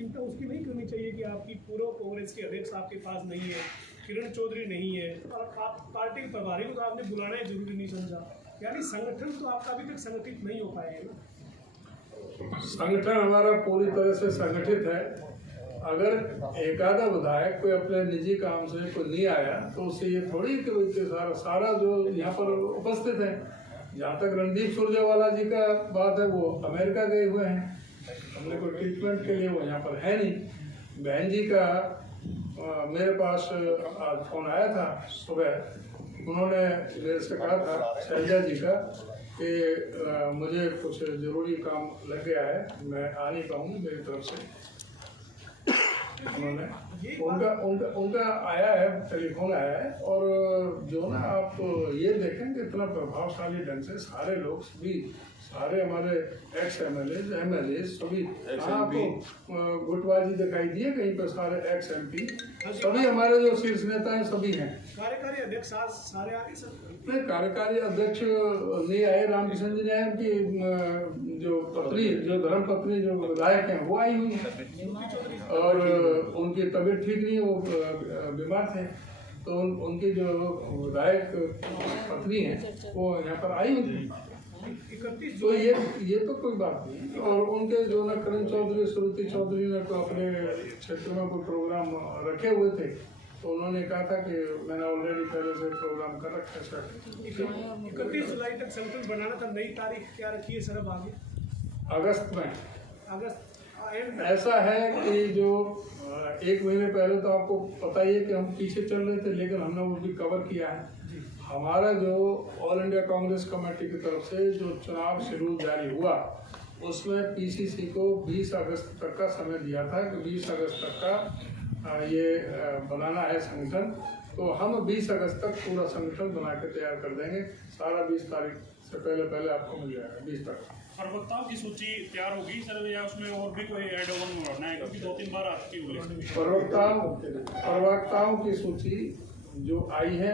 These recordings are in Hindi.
चिंता उसकी नहीं करनी चाहिए कि आपकी पूर्व कांग्रेस के अध्यक्ष आपके पास नहीं है, किरण चौधरी नहीं है, और आप पार्टी के प्रभारी को तो आपने बुलाना ही जरूरी नहीं समझा, यानी संगठन तो आपका अभी तक संगठित नहीं हो पाएगा। संगठन हमारा पूरी तरह से संगठित है। अगर एकाधा विधायक कोई अपने निजी काम से कोई नहीं आया तो उससे ये थोड़ी कि सारा जो यहाँ पर उपस्थित है। जहाँ तक रणदीप सुरजेवाला जी का बात है, वो अमेरिका गए हुए हैं, हमने कोई ट्रीटमेंट के लिए वो यहाँ पर है नहीं। बहन जी का मेरे पास आज फोन आया था सुबह, उन्होंने मेरे से कहा था शैलजा जी का कि मुझे कुछ ज़रूरी काम लग गया है, मैं आ नहीं पाऊँगी मेरी तरफ से। उन्होंने उनका आया है, टेलीफोन आया है। और जो ना आप ये देखें कि इतना प्रभावशाली ढंग से सारे लोग सभी सारे हमारे एक्स एमएलए सभी आपको गुटबाजी दिखाई दी है कहीं पर, सारे एक्स एमपी सभी हमारे जो शीर्ष नेता हैं सभी हैं। कार्यकारी अध्यक्ष सारे आगे सर नहीं, कार्यकारी अध्यक्ष नहीं आए, रामकिशन जी ने आए, उनकी जो पत्नी जो धर्म पत्नी जो विधायक हैं वो आई हुई है और उनकी तबीयत ठीक नहीं, वो बीमार थे, तो उनकी जो विधायक पत्नी है वो यहाँ पर आई हुई। तो ये तो कोई बात नहीं। और उनके जो ना करण चौधरी श्रुति चौधरी ने तो अपने क्षेत्र में कोई प्रोग्राम रखे हुए थे, तो उन्होंने कहा था कि मैंने ऑलरेडी पहले से प्रोग्राम कर रखा है सर। 31 जुलाई तक संगठन बनाना था, नई तारीख क्या रखी है सर अब आगे? अगस्त में। अगस्त ऐसा है कि जो एक महीने पहले तो आपको पता ही है कि हम पीछे चल रहे थे, लेकिन हमने वो भी कवर किया है। हमारा जो ऑल इंडिया कांग्रेस कमेटी की तरफ से जो चुनाव शेड्यूल जारी हुआ, उसमें पीसीसी को 20 अगस्त तक का समय दिया था कि 20 अगस्त तक का ये बनाना है संगठन। तो हम 20 अगस्त तक पूरा संगठन बना के तैयार कर देंगे, सारा 20 तारीख से पहले आपको मिल जाएगा 20 तक। प्रवक्ताओं की सूची तैयार होगी सर, या उसमें और भी कोई ऐड ऑन करना है? क्योंकि 2-3 बार आ चुकी है प्रवक्ताओं की सूची जो आई है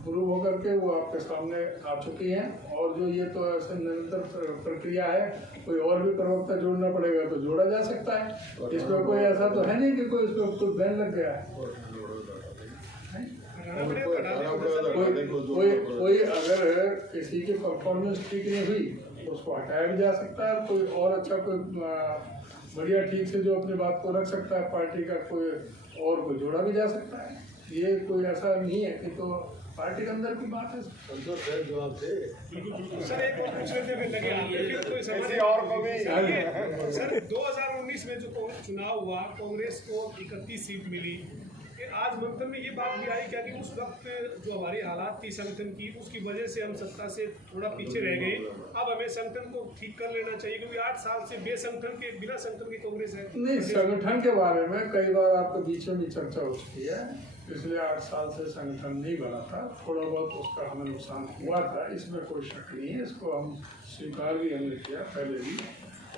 गुरु होकर के वो आपके सामने आ चुकी है। और जो ये तो ऐसे निरंतर प्रक्रिया है, कोई और भी प्रवक्ता जोड़ना पड़ेगा तो जोड़ा जा सकता है। इसमें कोई ऐसा तो है नहीं कि कोई इसमें कोई बैन लग गया है। कोई अगर किसी की परफॉर्मेंस ठीक नहीं हुई तो उसको हटाया भी जा सकता है। कोई और अच्छा कोई बढ़िया ठीक से जो अपनी बात को रख सकता है पार्टी का, कोई और कोई जोड़ा भी जा सकता है। ये कोई ऐसा नहीं है कि तो पार्टी के अंदर की बात है। जवाब दे सर, एक और पूछ लेते हुए लगे सर 2019 में जो चुनाव हुआ, कांग्रेस को 31 सीट मिली। आज मंथन में ये बात भी आई क्या कि उस वक्त जो हमारी हालात थी संगठन की, उसकी वजह से हम सत्ता से थोड़ा पीछे रह गए। अब हमें संगठन को ठीक कर लेना चाहिए, क्योंकि 8 साल से बिना संगठन की कांग्रेस है। नहीं, संगठन के बारे में कई बार आपके बीच में भी चर्चा हो चुकी है। पिछले 8 साल से संगठन नहीं बना था, थोड़ा बहुत उसका हमें नुकसान हुआ था, इसमें कोई शक नहीं है। इसको हम स्वीकार भी हमने किया पहले भी,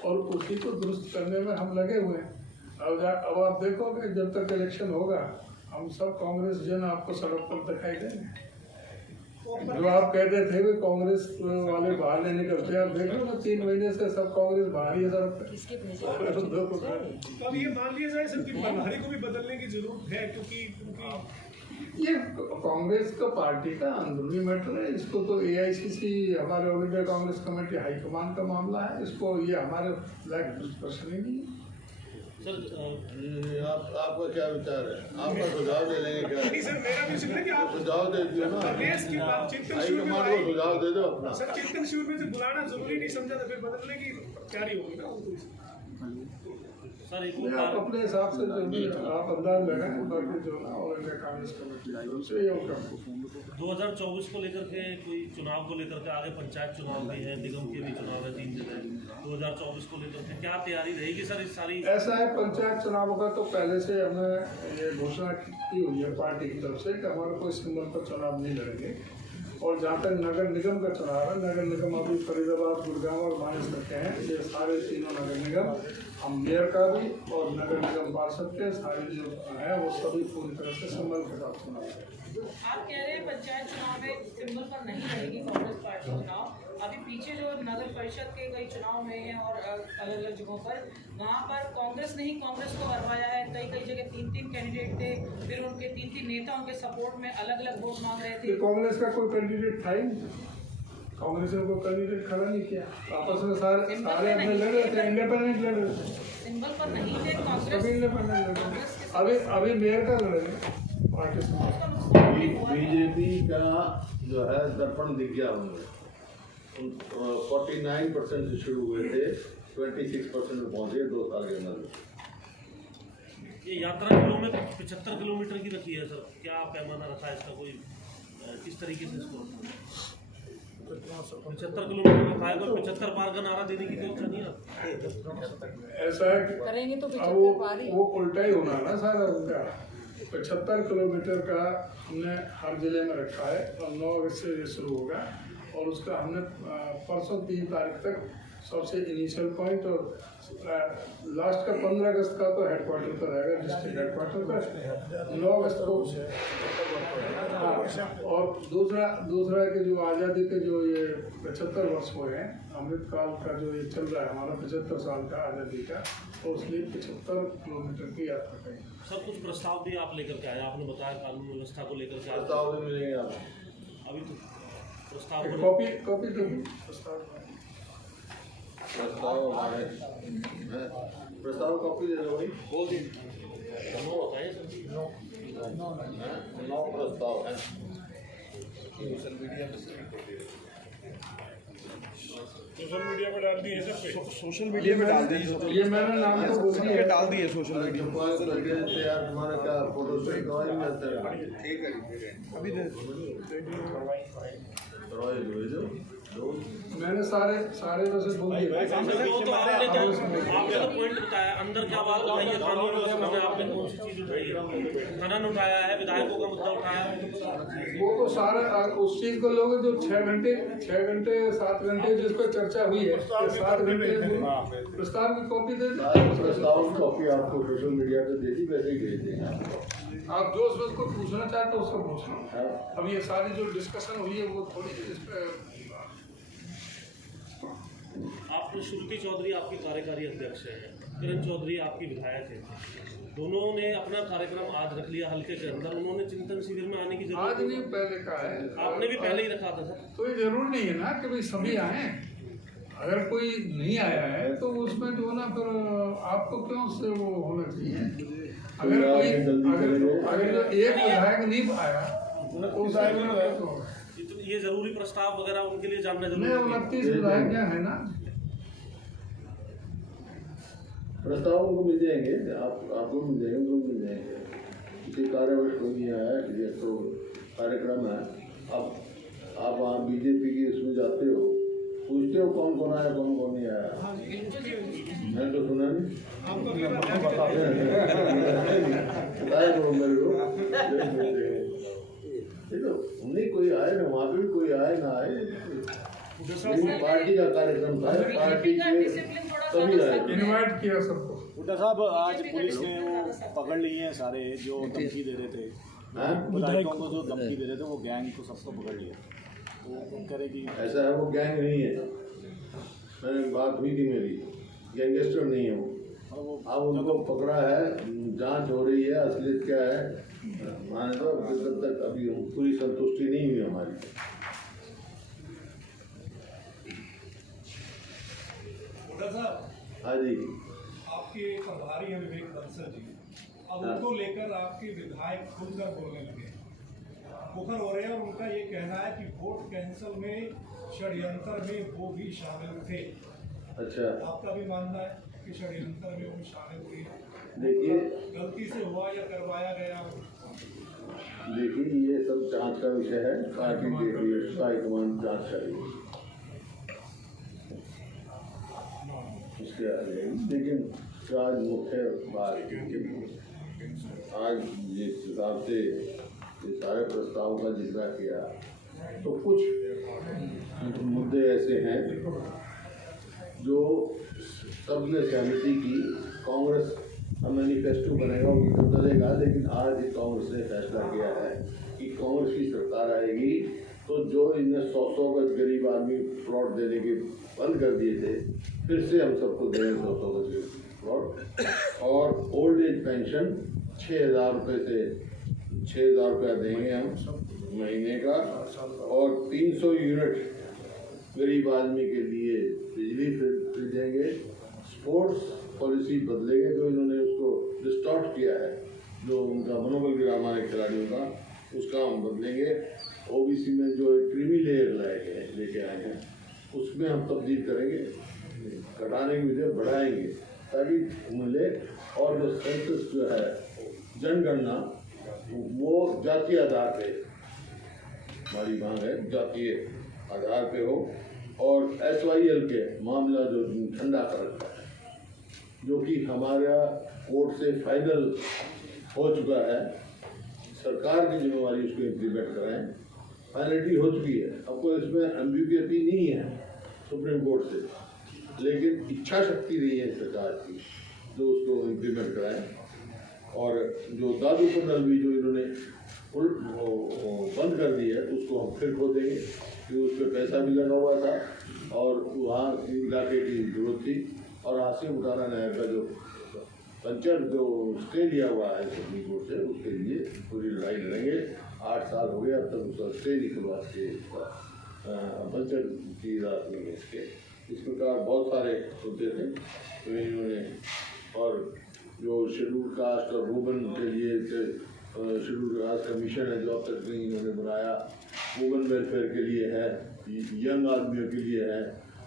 और उसी को दुरुस्त करने में हम लगे हुए हैं। अब आप देखोगे जब तक इलेक्शन होगा हम सब कांग्रेस जन आपको सड़क पर दिखाई देंगे। जो आप कहते थे कि कांग्रेस वाले बाहर नहीं निकलते, आप देख लो ना 3 महीने से सब कांग्रेस बाहर ही है सड़क पर। तो अब ये मान लिया जाए सर कि प्रभारी को भी बदलने की जरूरत है, क्योंकि ये कांग्रेस का पार्टी का अंदरूनी मैटर है। इसको तो AICC हमारे all India Congress committee high command का मामला है, इसको ये हमारे लायक प्रश्न ही नहीं है। सर आपका क्या विचार है? आपका सुझाव ले लेंगे क्या? नहीं सर, मेरा भी सुन कि आप सुझाव दे दियो ना, प्रदेश की बात चिंतन शिविर में को सुझाव दे दो अपना। सर चिंतन शिविर में से बुलाना जरूरी नहीं समझा तो फिर बदलने की तैयारी होगी ना उनको। सर एक आप अपने हिसाब से जो भी आप अंदाज लगाएं, बाकी जो ना ऑल इंडिया कांग्रेस कमेटी आई उससे ये होगा। 2024 को लेकर के कोई चुनाव को लेकर के, आगे पंचायत चुनाव भी है, निगम के भी चुनाव है 3 जगह, 2024 को लेकर के क्या तैयारी रहेगी सर इस सारी? ऐसा है, पंचायत चुनाव का तो पहले से हमें ये घोषणा की हुई है पार्टी की तरफ से कि हमारा कोई सिंबल पर चुनाव नहीं लड़ेंगे। और जहाँ तक नगर निगम का चुनाव है, नगर निगम अभी फरीदाबाद, गुड़गांव और मानस रखे हैं। ये सारे तीनों नगर निगम हम मेयर का भी और नगर निगम पार्षद के सारे जो है वो सभी पूरी तरह से संभल के साथ चुनाव है। आप कह रहे हैं पंचायत चुनाव में सिंबल पर नहीं रहेगी कांग्रेस पार्टी चुनाव। अभी पीछे जो नगर परिषद के कई चुनाव हुए हैं और अलग अलग जगहों पर, वहाँ पर कांग्रेस ने ही कांग्रेस को हरवाया है। कई कई जगह 3-3 कैंडिडेट थे, फिर उनके 3-3 नेता उनके सपोर्ट में अलग अलग वोट मांग रहे थे। कांग्रेस का कोई कैंडिडेट था ही नहीं, कांग्रेस ने कोई कैंडिडेट खड़ा नहीं किया। आपस में सारे अपने लड़ रहे थे, इंडिपेंडेंट लड़ रहे थे, सिंबल पर नहीं थे कांग्रेस। सभी इंडिपेंडेंट लड़ रहे थे। अभी मेयर का लड़ रहे हैं पार्टी से। बीजेपी का जो है दर्पण दिख गया उन्हें। 49% से शुरू हुए थे, 26% में पहुंचे 2 साल के अंदर। ये यात्रा किलो में 75 किलोमीटर की रखी है सर, क्या पैमाना रखा है इसका? कोई किस तरीके से इसको 75 किलोमीटर रखा है? कोई 75 पार का नारा देने की तो इच्छा नहीं है ऐसा है करेंगे तो अब वो उल्टा ही होना ना सारा उनका। 75 किलोमीटर का हमने हर जिले में रखा है और 9 अगस्त से ये शुरू होगा और उसका हमने परसों 3 तारीख तक सबसे इनिशियल पॉइंट और लास्ट का 15 अगस्त का तो हेडक्वार्टर पर रहेगा, डिस्ट्रिक्ट हेडक्वार्टर पर 9 अगस्त को। हाँ, और दूसरा कि जो आज़ादी के जो ये 75 वर्ष हुए हैं, अमृतकाल का जो ये चल रहा है हमारा 75 साल का आज़ादी का, तो उसलिए 75 किलोमीटर की यात्रा करेंगे। सर कुछ प्रस्ताव भी आप लेकर के आए, आपने बताया कानून व्यवस्था को लेकर के आए। प्रस्ताव भी मिलेंगे आपको। अभी तो प्रस्ताव कॉपी तो प्रस्ताव हमारे प्रस्ताव कॉपी दे दो भाई। होता है सर। 9 प्रस्ताव है। सोशल मीडिया में डाल दिए सब पे। सोशल मीडिया में डाल दीजिए। ये मैंने नाम तो बोल दिया, डाल दिए सोशल मीडिया में। यार तुम्हारा क्या फोटो से करवाई नहीं जाता है? अभी दे करवाई दो। मैंने सारे वैसे बोल दिए। जो तो आपने तो पॉइंट बताया, अंदर क्या बात बताई है कानून व्यवस्था में, आपने कौन सी चीज उठाई है? खनन उठाया है, विधायकों का मुद्दा उठाया है। वो तो सारा उस चीज को लोग जो 6 घंटे 7 घंटे जिस पर चर्चा हुई है, 7 घंटे प्रस्ताव की कॉपी दे दें। प्रस्ताव की कॉपी आपको सोशल मीडिया पे दे दी, वैसे ही भेज देंगे। आप जो उसको पूछना चाहते हो उसको पूछना। अब ये सारी जो डिस्कशन हुई है वो थोड़ी इस पे आपने श्रुति चौधरी आपकी कार्यकारी अध्यक्ष है, किरण चौधरी आपकी विधायक है, दोनों ने अपना कार्यक्रम आज रख लिया हल्के के अंदर। उन्होंने चिंतन शिविर में आने की आज जरूरत नहीं पहले का है, आपने भी पहले ही रखा था सर। तो ये जरूर नहीं है ना कि भाई सभी आए। अगर कोई नहीं आया है तो उसमें जो ना फिर आपको क्यों से वो होना चाहिए। अगर जो एक विधायक नहीं आया तो ये जरूरी प्रस्ताव वगैरह उनके लिए जानना जरूरी है। 29 विधायक क्या है ना, प्रस्ताव उनको मिल जाएंगे, आपको मिल जाएंगे, उनको मिल जाएंगे। किसी कार्यवर्ष को नहीं आया, किसी तो कार्यक्रम है। आप वहाँ बीजेपी की उसमें जाते हो, पूछते हो कौन कौन आया कौन कौन नहीं आया। मैंने तो सुना नहीं। नहीं कोई आए ना, वहाँ पे भी कोई आए ना आए, पार्टी का कार्यक्रम था, पार्टी के सभी आए। इनवाइट किया सबको। हुड्डा साहब आज पुलिस ने वो पकड़ लिए हैं सारे जो धमकी दे रहे थे, विधायकों को जो धमकी दे रहे थे, वो गैंग को सबको पकड़ लिया। तो करेगी ऐसा है, वो गैंग नहीं है। मैंने बात हुई थी मेरी, गैंगस्टर नहीं है वो। अब उनको पकड़ा है, जांच हो रही है, असलियत क्या है माने तो जब तक अभी पूरी संतुष्टि नहीं हुई हमारी। हाँ जी, आपके प्रभारी हैं विवेक बंसल जी, अब उनको लेकर आपके विधायक खुलकर बोलने लगे, मुखर हो रहे हैं और उनका ये कहना है कि वोट कैंसिल में षड्यंत्र में वो भी शामिल थे। अच्छा, आपका भी मानना है कि षड्यंत्र में वो शामिल हुए? देखिए गलती से हुआ या करवाया गया? देखिए ये सब जांच का विषय है, पार्टी के लिए हाईकमान जांच करेगी उसके आगे। लेकिन आज मुख्य बात आज जिस हिसाब से ये सारे प्रस्ताव का जिक्र किया, तो कुछ मुद्दे ऐसे हैं जो सबने सहमति की। कांग्रेस मैनिफेस्टो बनेगा उनको चलेगा, लेकिन आज ही कांग्रेस ने फैसला किया है कि कांग्रेस की सरकार आएगी तो जो इन्हें 100 गज गरीब आदमी प्लॉट देने के बंद कर दिए थे, फिर से हम सबको देंगे 100 गज प्लॉट। और ओल्ड एज पेंशन 6,000 रुपये से 6,000 रुपया देंगे हम महीने का, और 300 यूनिट गरीब आदमी के लिए बिजली फ्री देंगे। स्पोर्ट्स पॉलिसी बदलेंगे, जो इन्होंने उसको डिस्टॉर्ट किया है, जो उनका मनोबल गिरा हमारे खिलाड़ियों का, उसका हम बदलेंगे। ओबीसी में जो क्रीमी लेयर लेके आए हैं उसमें हम तब्दील करेंगे, घटाने की वजह बढ़ाएंगे ताकि मिले। और जो सेंसस जो है जनगणना वो जातीय आधार पे, हमारी मांग है जातीय आधार पे हो। और SYL के मामला जो ठंडा कर रखा है, जो कि हमारा कोर्ट से फाइनल हो चुका है, सरकार की जिम्मेवारी उसको इम्प्लीमेंट कराएं। फाइनलिटी हो चुकी है, अब कोई इसमें एम्बिग्युइटी नहीं है सुप्रीम कोर्ट से, लेकिन इच्छा शक्ति नहीं है सरकार की जो उसको इम्प्लीमेंट कराएं। और जो दादू पंडल भी जो इन्होंने बंद कर दी है, उसको हम फिर खोदेंगे, क्योंकि उस पर पैसा भी लगा हुआ था और वहाँ इलाके की जरूरत थी। और हासिम उठाना नहर का जो पंचर जो स्टे लिया हुआ है सुप्रीम कोर्ट से, उसके लिए पूरी लड़ाई लड़ेंगे। 8 साल हो गए अब तक उसका स्टे निकलवा के पंचर की रात नहीं है इसके। इस प्रकार बहुत सारे मुद्दे थे तो इन्होंने, और जो शेड्यूल कास्ट और वुमेन के लिए शेड्यूल कास्ट कमीशन है जो अब तक नहीं इन्होंने बनाया, वुमेन वेलफेयर के लिए है, यंग आदमियों के लिए है,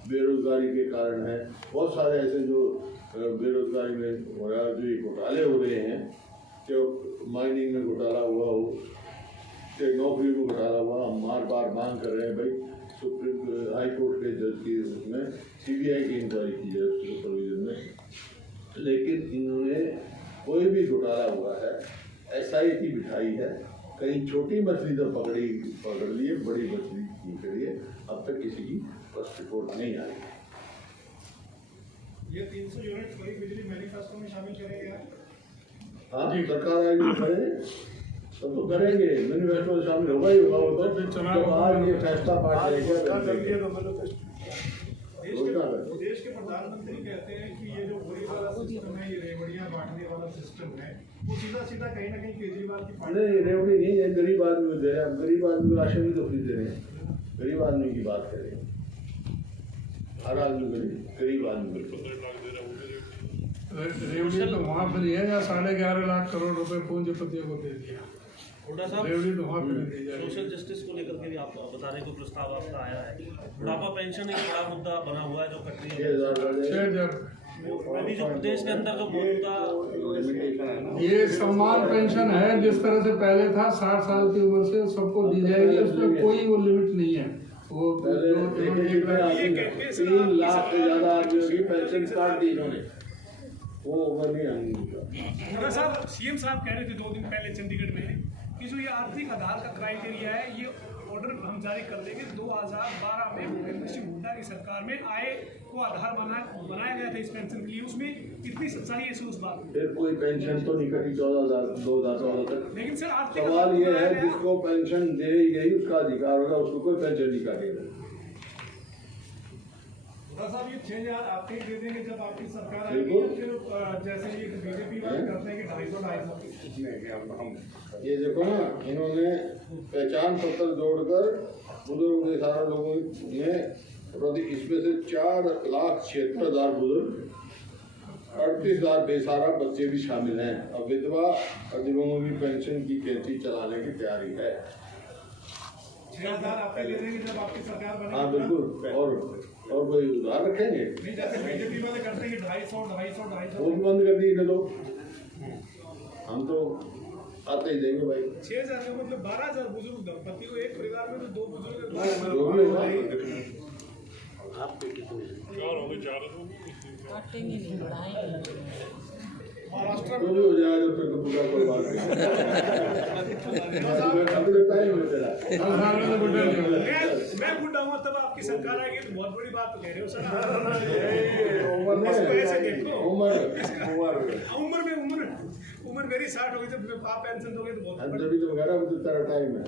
बेरोजगारी के कारण है, बहुत सारे ऐसे जो बेरोजगारी में हो रहा है, जो ये घोटाले हो रहे हैं, कि माइनिंग में घोटाला हुआ हो, कि नौकरी में घोटाला हुआ, हम बार मांग कर रहे हैं भाई सुप्रीम हाई कोर्ट के जज की उसमें CBI की इंक्वायरी की जाए उसके प्रोविजन में। लेकिन इन्होंने कोई भी घोटाला हुआ है SIT बिठाई है, कहीं छोटी मछली तो पकड़ लिए, बड़ी मछली पकड़ी है, अब तक किसी की फर्स्ट रिपोर्ट नहीं आई। ये 300 यूनिट वही बिजली मैनिफेस्टो में शामिल करेंगे आप? हाँ, सरकार आएगी तो करेंगे, सब तो करेंगे, मैनिफेस्टो में शामिल होगा ही होगा। वो तो जब आज ये फैसला पास देश के प्रधानमंत्री कहते हैं कि ये जो गोली वाला सिस्टम है, ये रेवड़ियां बांटने वाला सिस्टम है, वो सीधा कहीं ना कहीं केजरीवाल की पार्टी। नहीं, रेवड़ी नहीं है, गरीब आदमी को दे रहे हैं, गरीब आदमी को राशन भी तो फ्री दे रहे हैं, गरीब आदमी की बात करें, हर आदमी गरीब आदमी रेवड़ी तो वहाँ पर ही है जहाँ 11.5 लाख करोड़ रुपए पूंजीपतियों को दे दिया। हुड्डा साहब, रेवड़ी तो वहाँ पर दी जाएगी। सोशल जस्टिस को लेकर के भी आप बताने को प्रस्ताव आपका आया है। बुढ़ापा पेंशन एक बड़ा मुद्दा बना हुआ है जो कट रही है। 6,000 अभी जो प्रदेश के अंदर जो मौजूदा ये सम्मान पेंशन है, जिस तरह से पहले था 60 साल की उम्र से सबको दी जाएगी, उसमें कोई वो लिमिट नहीं है। वो 3 लाख से ज्यादा आदमियों की पेंशन काट दी इन्होंने, वो उम्र नहीं आएंगी। साहब, CM साहब कह रहे थे 2 दिन पहले चंडीगढ़ में कि जो ये आर्थिक आधार का क्राइटेरिया है, ये ऑर्डर हम जारी कर देंगे। 2012 में भूपेंद्र सिंह हुड्डा की सरकार में आय को आधार बनाया गया था इस पेंशन के लिए, उसमें कितनी सच्चाई है उस बात में? फिर कोई पेंशन तो नहीं कटी 2014 तक। लेकिन सर आर्थिक सवाल ये है, जिसको पेंशन दे ही गई उसका अधिकार होगा, उसको कोई पेंशन नहीं काटेगा। साहब, ये 6,000 आप ही दे देंगे जब आपकी सरकार आएगी, फिर जैसे ये बीजेपी वाले करते हैं कि 250-250। ये देखो ना, इन्होंने पहचान पत्र जोड़कर बुजुर्ग के सारे लोगों ने, इसमें से 4,76,000 बुजुर्ग, 38,000 बेसहारा बच्चे भी शामिल हैं। अब विधवा और दिव्यांगों की पेंशन की कैंची चलाने की तैयारी है। 6,000 आप ही दे देंगे जब आपकी सरकार बनेगी? हाँ बिल्कुल, और कोई उधार रखेंगे? नहीं, जैसे बीजेपी वाले करते हैं कि 250-250 वो भी बंद कर दिए थे लोग, हम तो आते ही देंगे भाई। 6,000 का मतलब 12,000 बुजुर्ग दंपति को, एक परिवार में तो 2 बुजुर्ग जो भी होगा महाराष्ट्र जो भी हो जाएगा फिर तो पूरा कोई बात नहीं अभी तो टाइम है तेरा मैं बुढ़ा हूँ तब आपकी सरकार आएगी तो बहुत बड़ी बात कह रहे हो सर। उम्र में पैसे देखो उम्र उम्र मेरी 60 हो गई, जब आप पेंशन दोगे तो बहुत हम तभी तो वगैरह भी तो तेरा टाइम है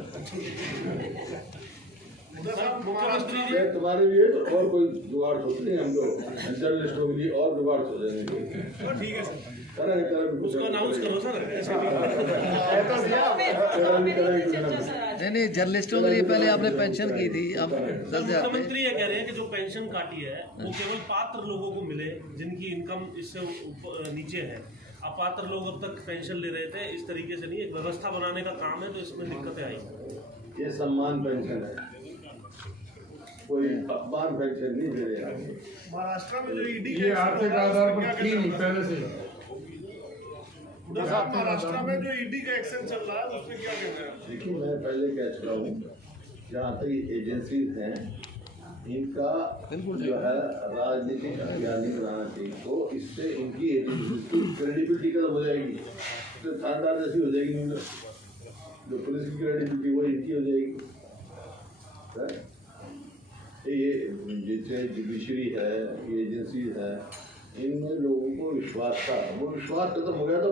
मुख्यमंत्री जी ये तुम्हारे लिए तो और कोई जुगाड़ सोच नहीं, हम तो जर्नलिस्टों के लिए और जुगाड़ सोचेंगे ठीक है सर। तरह तरह उसको अनाउंस करो सर ऐसे चर्चा सर आज नहीं जर्नलिस्टों के लिए पहले आपने पेंशन की थी, अब सर, 10,000 मुख्यमंत्री ये कह रहे हैं कि जो पेंशन काटी है वो केवल पात्र लोगों को मिले जिनकी इनकम इससे नीचे है। अपात्र लोग अब तक पेंशन ले रहे थे, इस तरीके से नहीं, एक व्यवस्था बनाने का काम है तो इसमें दिक्कतें आई। ये सम्मान पेंशन है, कोई अपमान पेंशन नहीं दे रहे हैं। महाराष्ट्र में जो ईडी ये आर्थिक आधार पर थी नहीं पहले से। महाराष्ट्र में जो ईडी का एक्शन चल रहा है उसमें क्या कहना है? देखिए मैं पहले कह चुका हूँ, जहाँ तक एजेंसीज हैं इनका जो है राजनीतिक ज्ञानी बनाना चाहिए, तो इससे इनकी क्रेडिबिलिटी खत्म हो जाएगी, तो थानेदार जैसी हो जाएगी, जो पुलिस की क्रेडिबिलिटी वो इनकी हो जाएगी। ये जैसे जुडिशरी है, ये एजेंसीज है, इनमें लोगों को विश्वास था, वो विश्वास खत्म हो गया तो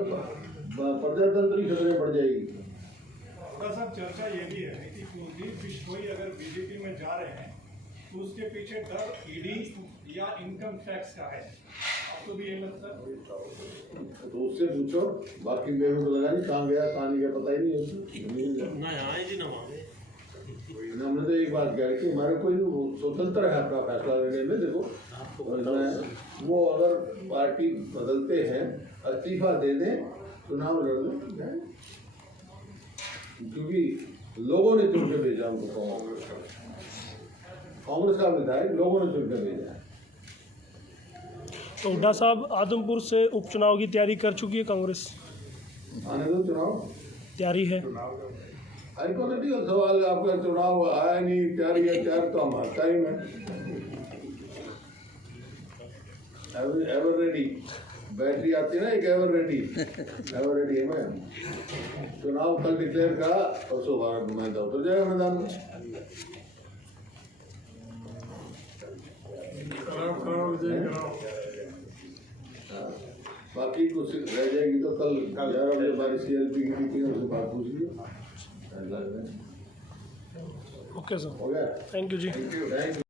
प्रजातंत्र ही खतरे बढ़ जाएगी। साहब चर्चा ये भी है कि कुलदीप बिश्नोई अगर बीजेपी में जा रहे हैं तो उसके पीछे डर ईडी या इनकम टैक्स का है, आपको भी ये लगता है? तो उससे पूछो, बाकी मेरे को लगा नहीं कहाँ गया कहाँ नहीं गया, पता ही नहीं होता। ना यहाँ है जी ना वहाँ पे। हमने तो एक बात कह कि हमारे कोई स्वतंत्र है अपना फैसला लेने में। देखो वो अगर पार्टी बदलते हैं, इस्तीफा दे दें, चुनाव लड़ लें, क्योंकि लोगों ने चुन के भेजा उनको। कांग्रेस का विधायक लोगों ने चुन के भेजा है। तो हुड्डा साहब आदमपुर से उपचुनाव की तैयारी कर चुकी है कांग्रेस, आने दो चुनाव, तैयारी है। हाइपोथेटिकल सवाल है आपका, चुनाव आया नहीं, तैयारी है, तैयार तो हमारा टाइम है, एवर रेडी बैटरी आती है ना एक, एवर रेडी है मैं। चुनाव कल डिक्लेयर का, परसों भारत में उतर जाएगा मैदान में। बाकी कुछ रह जाएगी तो कल 11 बजे हमारी CLP की मीटिंग है, उससे बात पूछ लीजिए। ओके सर, हो गया, थैंक यू जी। Thank you.